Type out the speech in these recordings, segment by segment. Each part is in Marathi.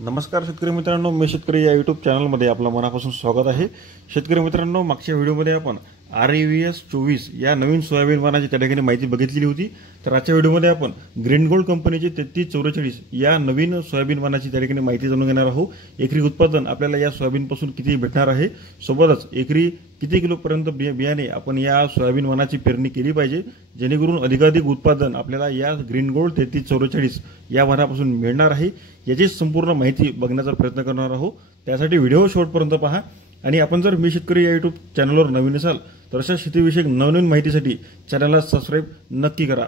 नमस्कार शेतकरी मित्रांनो, मी शेतकरी या युट्यूब चॅनलमध्ये आपलं मनापासून स्वागत आहे। शेतकरी मित्रांनो, मागच्या व्हिडिओमध्ये आपण RAVS 24 या नवीन सोयाबीन वाणाची त्या ठिकाणी माहिती बघितली होती। तर आजच्या व्हिडिओमध्ये आपण ग्रीन गोल्ड कंपनीचे 3344 या नवीन सोयाबीन वाणाची त्या ठिकाणी माहिती जाणून घेणार आहोत। एकरी उत्पादन आपल्याला या सोयाबीन पासून किती भेटणार आहे, सोबतच एकरी किती किलो पर्यंत बियाणे आपण या सोयाबीन वाणाची पेरणी केली पाहिजे, जेणेकरून अधिकाधिक उत्पादन आपल्याला या ग्रीन गोल्ड 3344 या वाणापासून मिळणार आहे। याची संपूर्ण माहिती बघण्याचा प्रयत्न करणार आहोत। त्यासाठी व्हिडिओ शेवटपर्यंत पहा आणि आपण जर मी शेतकरी या युट्यूब चॅनलवर नवीन असाल तर अशा शेतीविषयक नवनवीन माहितीसाठी चॅनलला सबस्क्राइब नक्की करा।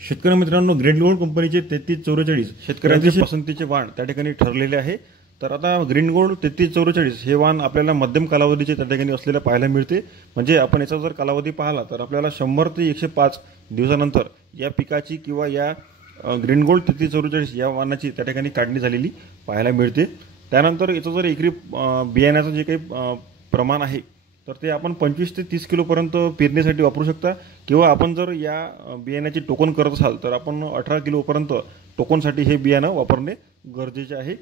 शेतकरी मित्रांनो, ग्रीन गोल्ड कंपनीचे 3344 शेतकऱ्यांचे पसंतीचे वाण त्या ठिकाणी ठरलेले आहे। तर आता ग्रीन गोल्ड 3344 हे वाण आपल्याला मध्यम कालावधीचे त्या ठिकाणी असलेले पाहायला मिळते। म्हणजे आपण याचा जर कालावधी पाहिला तर आपल्याला 100 ते 105 दिवसानंतर या पिकाची किंवा या ग्रीन गोल्ड 3344 या वाणाची त्या ठिकाणी काढणी झालेली पाहायला मिळते। त्यानंतर याचं जर एकरी बियाण्याचं जे काही प्रमाण आहे तर ते आपण 25 ते 30 किलो पर्यंत पेरणीसाठी वापरू शकता, किंवा आपण जर या बियाण्याची टोकन करत असाल तर आपण 18 किलो पर्यंत टोकनसाठी हे बियाणं वापरणे गरजेचे आहे।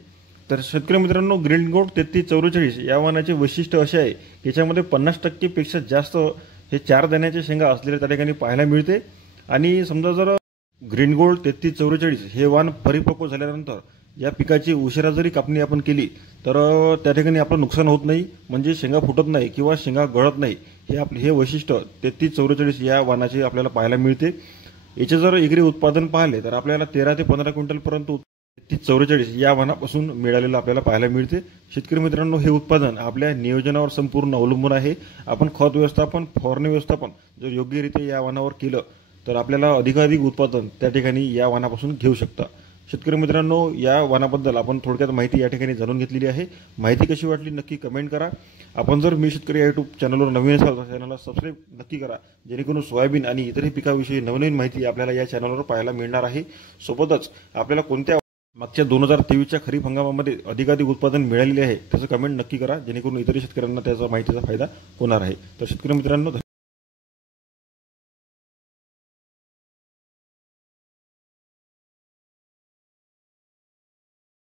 तर शेतकरी मित्रांनो, ग्रीन गोल्ड 3344 या वाणाचे वैशिष्ट्य असे आहे की याच्यामध्ये 50% पेक्षा जास्त हे 4 दाण्याचे शेंगा असलेले त्या ठिकाणी पाहायला मिळते। आणि समजा जर ग्रीन गोल्ड 3344 हे वाण परिपक्व झाल्यानंतर या पिकाची उशिरा जरी कापणी आपण केली तर त्या ठिकाणी आपलं नुकसान होत नाही, म्हणजे शेंगा फुटत नाही किंवा शेंगा गळत नाही। हे वैशिष्ट्य 3344 या वाणाचे आपल्याला पाहायला मिळते। याचे जर एकरी उत्पादन पाहिले तर आपल्याला 13 ते 15 क्विंटल पर्यंत 3344 या वाणापासून मिळालेलं आपल्याला पाहायला मिळते। शेतकरी मित्रांनो, हे उत्पादन आपल्या नियोजनावर संपूर्ण अवलंबून आहे। आपण खत व्यवस्थापन, फवारणी व्यवस्थापन जर योग्यरीत्या या वाणावर केलं तर आपल्याला अधिकाधिक उत्पादन त्या ठिकाणी या वाणापासून घेऊ शकता। शेतकरी मित्रांनो, या वाणाबद्दल आपण थोडक्यात माहिती या ठिकाणी जाणून घेतलेली आहे। माहिती कशी वाटली नक्की कमेंट करा। आपण जर मी शेतकरी या युट्यूब चॅनलवर नवीन असाल तर चॅनलला सबस्क्राइब नक्की करा, जेणेकरून सोयाबीन आणि इतरही पिकाविषयी नवनवीन माहिती आपल्याला या चॅनलवर पाहायला मिळणार आहे। सोबतच आपल्याला कोणत्या मागच्या 2023च्या खरीप हंगामामध्ये अधिकाधिक उत्पादन मिळालेले आहे त्याचं कमेंट नक्की करा, जेणेकरून इतर शेतकऱ्यांना त्याचा माहितीचा फायदा होणार आहे। तर शेतकरी मित्रांनो,